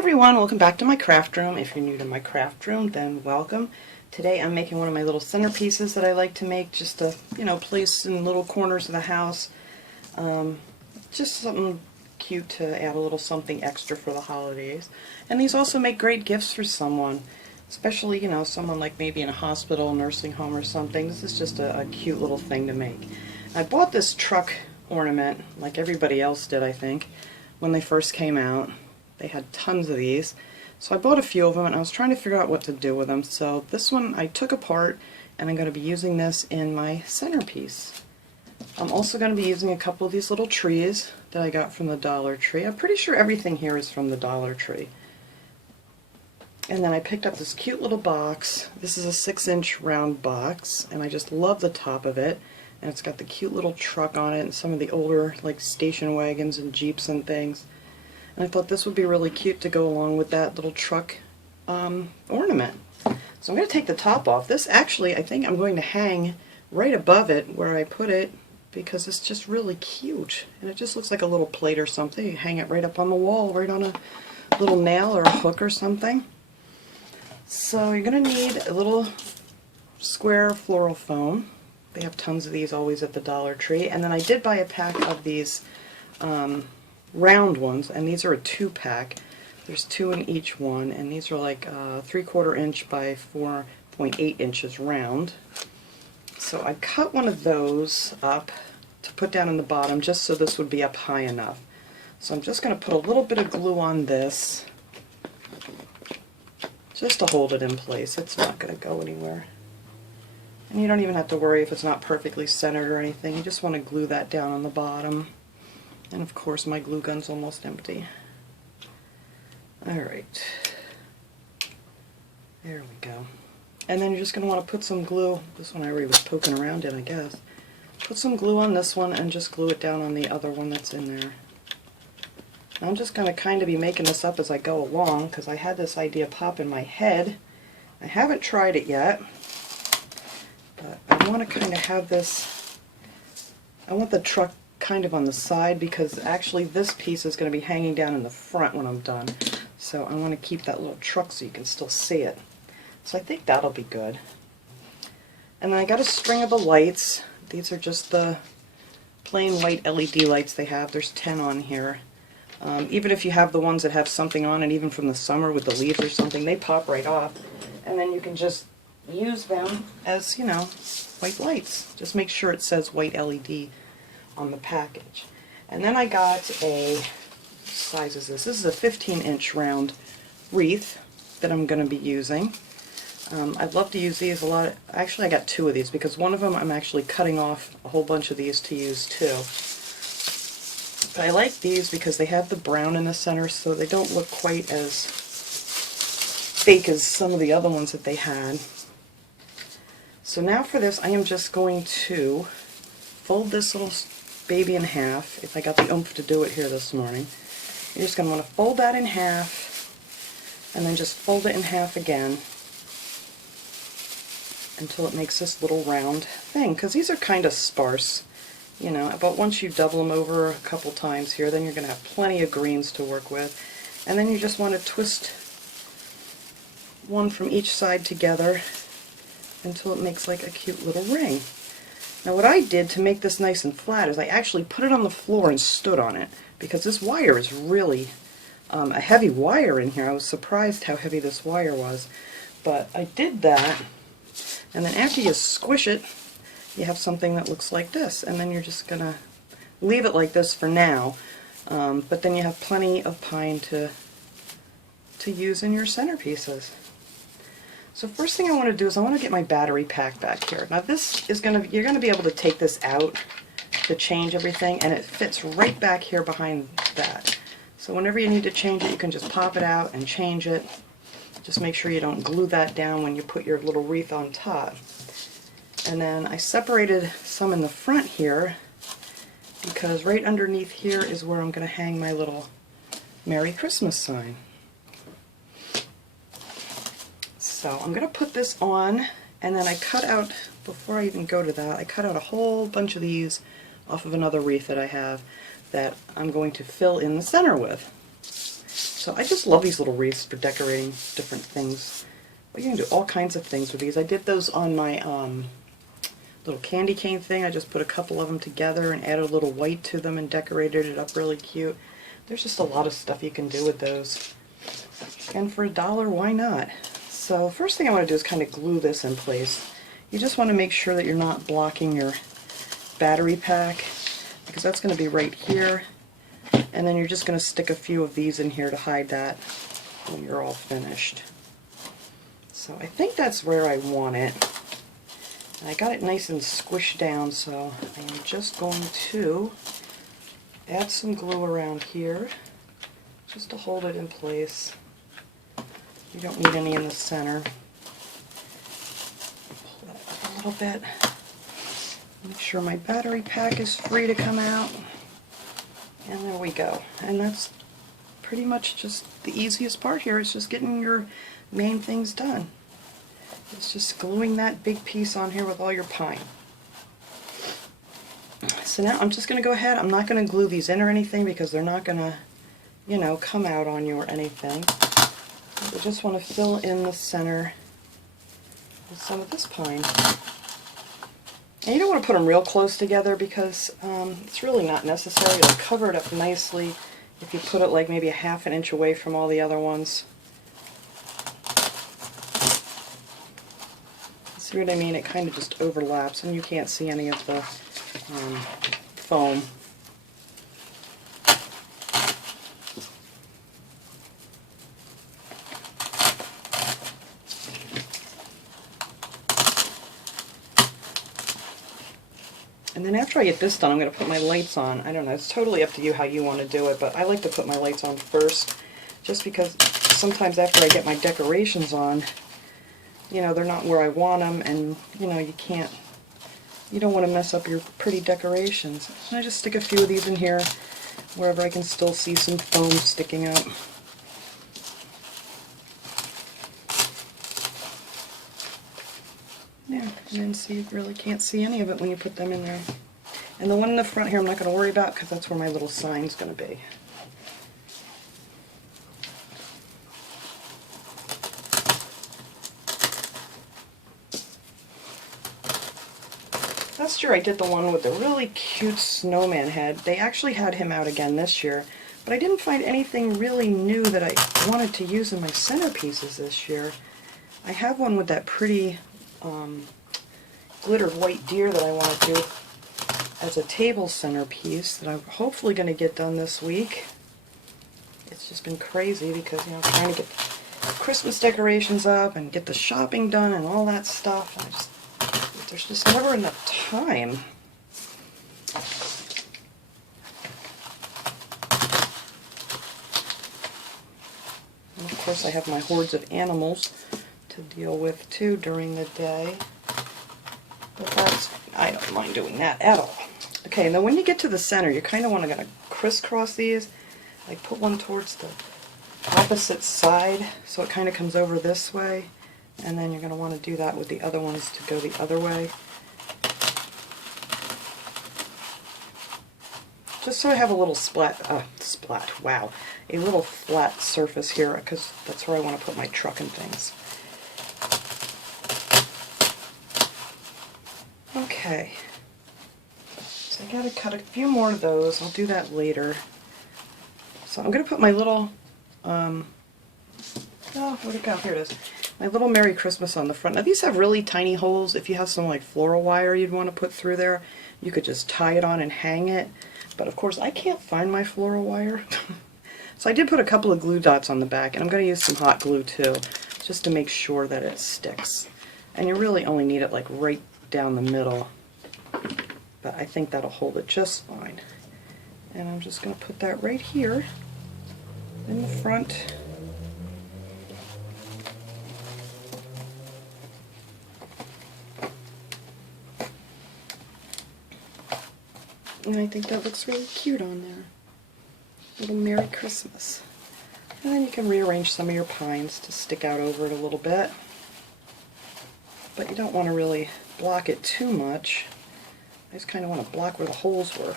everyone, welcome back to my craft room. If you're new to my craft room, then welcome. Today I'm making one of my little centerpieces that I like to make just to, place in little corners of the house. Just something cute to add a little something extra for the holidays. And these also make great gifts for someone, especially, someone like maybe in a hospital, nursing home or something. This is just a cute little thing to make. I bought this truck ornament, like everybody else did, I think, when they first came out. They had tons of these, so I bought a few of them and I was trying to figure out what to do with them. So this one I took apart and I'm going to be using this in my centerpiece. I'm also going to be using a couple of these little trees that I got from the Dollar Tree. I'm pretty sure everything here is from the Dollar Tree. And then I picked up this cute little box. This is a 6-inch round box and I just love the top of it. And it's got the cute little truck on it and some of the older like station wagons and Jeeps and things. And I thought this would be really cute to go along with that little truck ornament. So I'm going to take the top off. This actually, I think I'm going to hang right above it where I put it because it's just really cute. And it just looks like a little plate or something. You hang it right up on the wall, right on a little nail or a hook or something. So you're going to need a little square floral foam. They have tons of these always at the Dollar Tree. And then I did buy a pack of these round ones, and these are a 2-pack. There's 2 in each one, and these are like 3/4 inch by 4.8 inches round. So I cut one of those up to put down in the bottom just so this would be up high enough. So I'm just going to put a little bit of glue on this just to hold it in place. It's not going to go anywhere. And you don't even have to worry if it's not perfectly centered or anything. You just want to glue that down on the bottom. And of course my glue gun's almost empty. Alright. There we go. And then you're just going to want to put some glue, this one I already was poking around in, I guess. Put some glue on this one and just glue it down on the other one that's in there. I'm just going to kind of be making this up as I go along because I had this idea pop in my head. I haven't tried it yet, but I want to kind of have this, I want the truck kind of on the side because actually this piece is going to be hanging down in the front when I'm done. So I want to keep that little truck so you can still see it. So I think that'll be good. And then I got a string of the lights. These are just the plain white LED lights they have. There's 10 on here. Even if you have the ones that have something on it, even from the summer with the leaves or something, they pop right off. And then you can just use them as, white lights. Just make sure it says white LED on the package. And then I got a, what size is this? This is a 15-inch round wreath that I'm going to be using. I'd love to use these a lot. Actually, I got 2 of these because one of them I'm actually cutting off a whole bunch of these to use too. But I like these because they have the brown in the center so they don't look quite as fake as some of the other ones that they had. So now for this I am just going to fold this little baby in half, if I got the oomph to do it here this morning. You're just going to want to fold that in half and then just fold it in half again until it makes this little round thing, because these are kind of sparse, but once you double them over a couple times here, then you're going to have plenty of greens to work with. And then you just want to twist one from each side together until it makes like a cute little ring. Now what I did to make this nice and flat is I actually put it on the floor and stood on it because this wire is really a heavy wire in here. I was surprised how heavy this wire was. But I did that, and then after you squish it, you have something that looks like this. And then you're just going to leave it like this for now, but then you have plenty of pine to use in your centerpieces. So first thing I want to do is I want to get my battery pack back here. Now this is you're going to be able to take this out to change everything, and it fits right back here behind that. So whenever you need to change it, you can just pop it out and change it. Just make sure you don't glue that down when you put your little wreath on top. And then I separated some in the front here because right underneath here is where I'm going to hang my little Merry Christmas sign. So I'm going to put this on, and then I cut out, before I even go to that, I cut out a whole bunch of these off of another wreath that I have that I'm going to fill in the center with. So I just love these little wreaths for decorating different things. But you can do all kinds of things with these. I did those on my little candy cane thing. I just put a couple of them together and added a little white to them and decorated it up really cute. There's just a lot of stuff you can do with those. And for $1, why not? So first thing I want to do is kind of glue this in place. You just want to make sure that you're not blocking your battery pack, because that's going to be right here. And then you're just going to stick a few of these in here to hide that when you're all finished. So I think that's where I want it. I got it nice and squished down, so I'm just going to add some glue around here just to hold it in place. You don't need any in the center. Pull that up a little bit. Make sure my battery pack is free to come out. And there we go. And that's pretty much just the easiest part here. It's just getting your main things done. It's just gluing that big piece on here with all your pine. So now I'm just going to go ahead. I'm not going to glue these in or anything because they're not going to, you know, come out on you or anything. I just want to fill in the center with some of this pine. And you don't want to put them real close together because it's really not necessary. It'll cover it up nicely if you put it like maybe a ½ an inch away from all the other ones. See what I mean? It kind of just overlaps and you can't see any of the foam. And then after I get this done, I'm going to put my lights on. I don't know, it's totally up to you how you want to do it, but I like to put my lights on first, just because sometimes after I get my decorations on, you know, they're not where I want them, and, you know, you don't want to mess up your pretty decorations. And I just stick a few of these in here, wherever I can still see some foam sticking up. Yeah, and then see, you really can't see any of it when you put them in there. And the one in the front here I'm not going to worry about because that's where my little sign's going to be. Last year I did the one with the really cute snowman head. They actually had him out again this year, but I didn't find anything really new that I wanted to use in my centerpieces this year. I have one with that pretty glittered white deer that I want to do as a table centerpiece that I'm hopefully going to get done this week. It's just been crazy because, you know, I'm trying to get Christmas decorations up and get the shopping done and all that stuff. And there's just never enough time. And of course I have my hordes of animals to deal with too during the day. But I don't mind doing that at all. Okay, and then when you get to the center, you kind of want to crisscross these. Like put one towards the opposite side so it kind of comes over this way. And then you're going to want to do that with the other ones to go the other way. Just so I have a little a little flat surface here, because that's where I want to put my truck and things. Okay, so I gotta cut a few more of those. I'll do that later. So I'm gonna put my little, oh, where'd it go? Here it is. My little Merry Christmas on the front. Now these have really tiny holes. If you have some like floral wire you'd want to put through there, you could just tie it on and hang it. But of course I can't find my floral wire. So I did put a couple of glue dots on the back, and I'm going to use some hot glue too, just to make sure that it sticks. And you really only need it like right down the middle, but I think that'll hold it just fine. And I'm just going to put that right here in the front. And I think that looks really cute on there. Little Merry Christmas. And then you can rearrange some of your pines to stick out over it a little bit. But you don't want to really block it too much. I just kind of want to block where the holes were.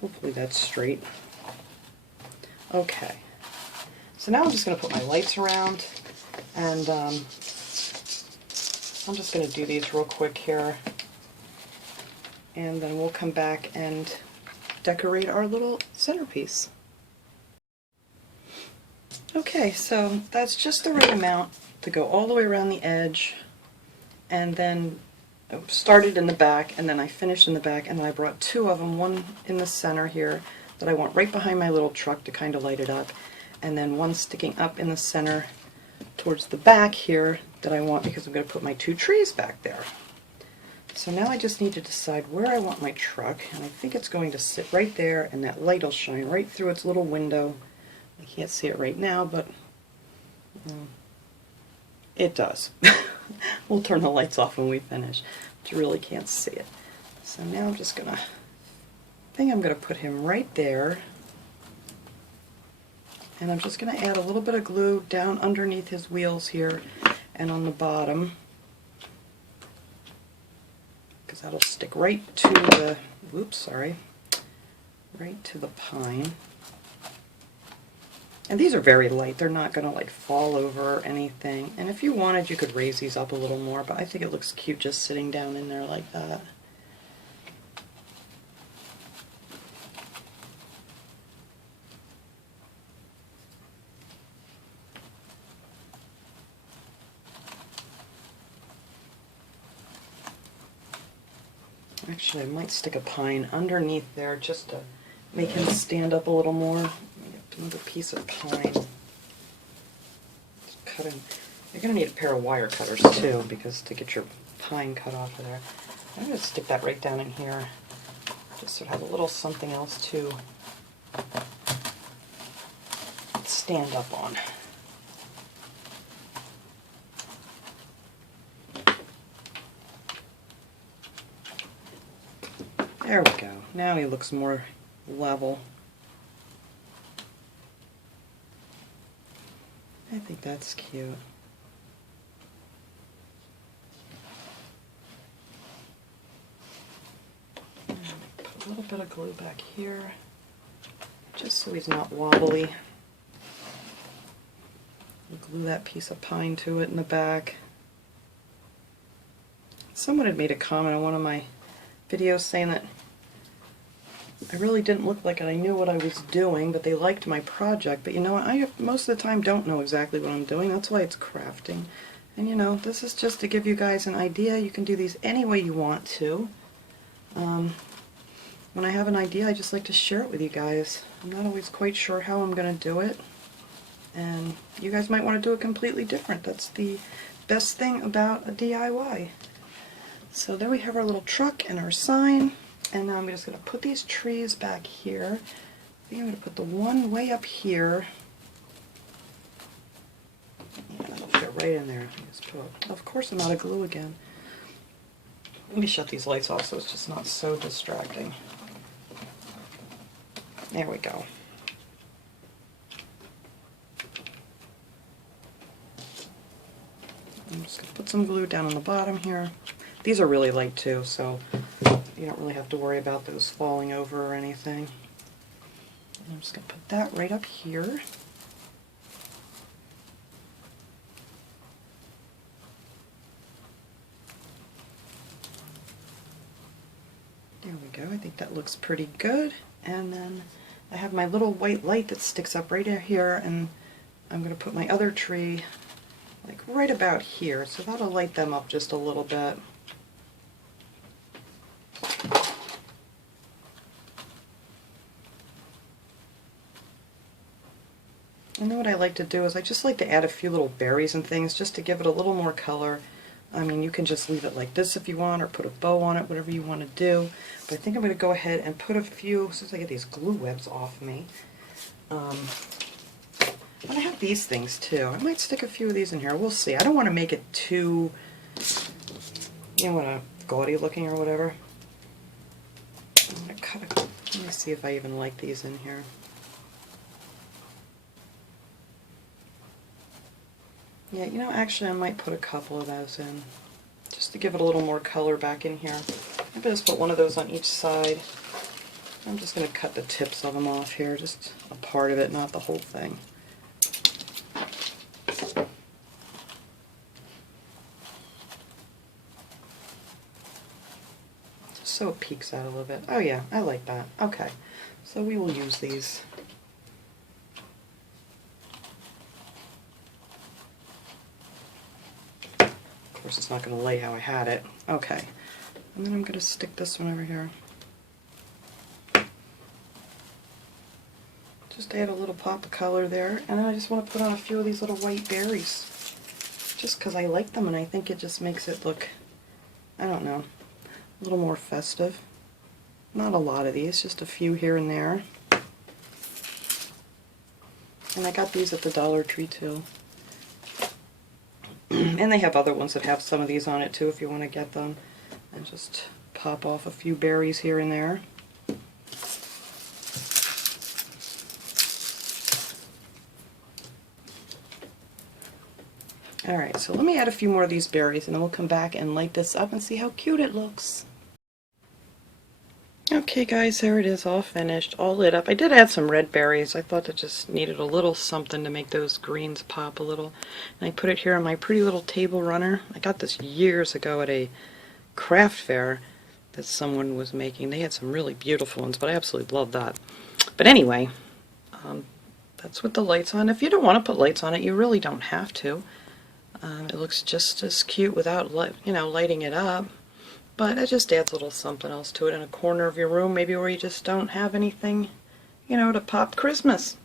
Hopefully that's straight. Okay, So now I'm just going to put my lights around, and I'm just going to do these real quick here, and then we'll come back and decorate our little centerpiece. Okay, so that's just the right amount to go all the way around the edge, and then I started in the back, and then I finished in the back, and then I brought two of them, one in the center here that I want right behind my little truck to kind of light it up, and then one sticking up in the center towards the back here that I want because I'm going to put my two trees back there. So now I just need to decide where I want my truck, and I think it's going to sit right there, and that light will shine right through its little window. I can't see it right now, but it does. We'll turn the lights off when we finish, but you really can't see it. So now I'm just going to, I think I'm going to put him right there, and I'm just going to add a little bit of glue down underneath his wheels here and on the bottom, because that'll stick right to the, right to the pine. And these are very light, they're not going to like fall over or anything. And if you wanted, you could raise these up a little more, but I think it looks cute just sitting down in there like that. Actually, I might stick a pine underneath there just to make him stand up a little more. Let me get another piece of pine. Just cut him. You're going to need a pair of wire cutters too, because to get your pine cut off of there. I'm going to stick that right down in here, just so it has a little something else to stand up on. There we go. Now he looks more level. I think that's cute. And put a little bit of glue back here, just so he's not wobbly. Glue that piece of pine to it in the back. Someone had made a comment on one of my videos saying that I really didn't look like I knew what I was doing, but they liked my project. But you know what, I most of the time don't know exactly what I'm doing. That's why it's crafting. And you know, this is just to give you guys an idea. You can do these any way you want to. When I have an idea, I just like to share it with you guys. I'm not always quite sure how I'm going to do it, and you guys might want to do it completely different. That's the best thing about a DIY. So there we have our little truck and our sign, and now I'm just going to put these trees back here. I think I'm going to put the one way up here. Yeah, that'll fit right in there. Just put, of course I'm out of glue again. Let me shut these lights off so it's just not so distracting. There we go. I'm just going to put some glue down on the bottom here. These are really light too, so you don't really have to worry about those falling over or anything. And I'm just going to put that right up here. There we go. I think that looks pretty good. And then I have my little white light that sticks up right here, and I'm going to put my other tree like right about here, so that'll light them up just a little bit. And then what I like to do is I just like to add a few little berries and things just to give it a little more color. I mean, you can just leave it like this if you want, or put a bow on it, whatever you want to do. But I think I'm going to go ahead and put a few, since I get these glue webs off me. And I have these things too. I might stick a few of these in here. We'll see. I don't want to make it too, you know, gaudy looking or whatever. I'm going to cut it. Let me see if I even like these in here. Yeah, you know, actually I might put a couple of those in, just to give it a little more color back in here. I'm going to just put one of those on each side. I'm just going to cut the tips of them off here, just a part of it, not the whole thing. so it peeks out a little bit. Oh yeah, I like that. Okay, so we will use these. Of course it's not going to lay how I had it. Okay, and then I'm going to stick this one over here. Just add a little pop of color there, and then I just want to put on a few of these little white berries. Just because I like them and I think it just makes it look, I don't know, a little more festive. Not a lot of these, just a few here and there. And I got these at the Dollar Tree too. And they have other ones that have some of these on it too if you want to get them. And just pop off a few berries here and there. Alright, so let me add a few more of these berries and then we'll come back and light this up and see how cute it looks. Okay guys, there it is, all finished, all lit up. I did add some red berries. I thought that just needed a little something to make those greens pop a little. And I put it here on my pretty little table runner. I got this years ago at a craft fair that someone was making. They had some really beautiful ones, but I absolutely love that. But anyway, that's with the lights on. If you don't want to put lights on it, you really don't have to. It looks just as cute without, lighting it up. But it just adds a little something else to it in a corner of your room, maybe where you just don't have anything, to pop Christmas.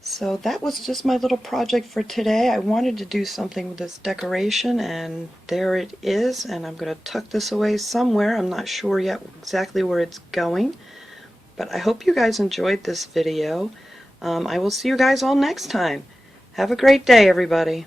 So that was just my little project for today. I wanted to do something with this decoration, and there it is. And I'm going to tuck this away somewhere. I'm not sure yet exactly where it's going. But I hope you guys enjoyed this video. I will see you guys all next time. Have a great day, everybody.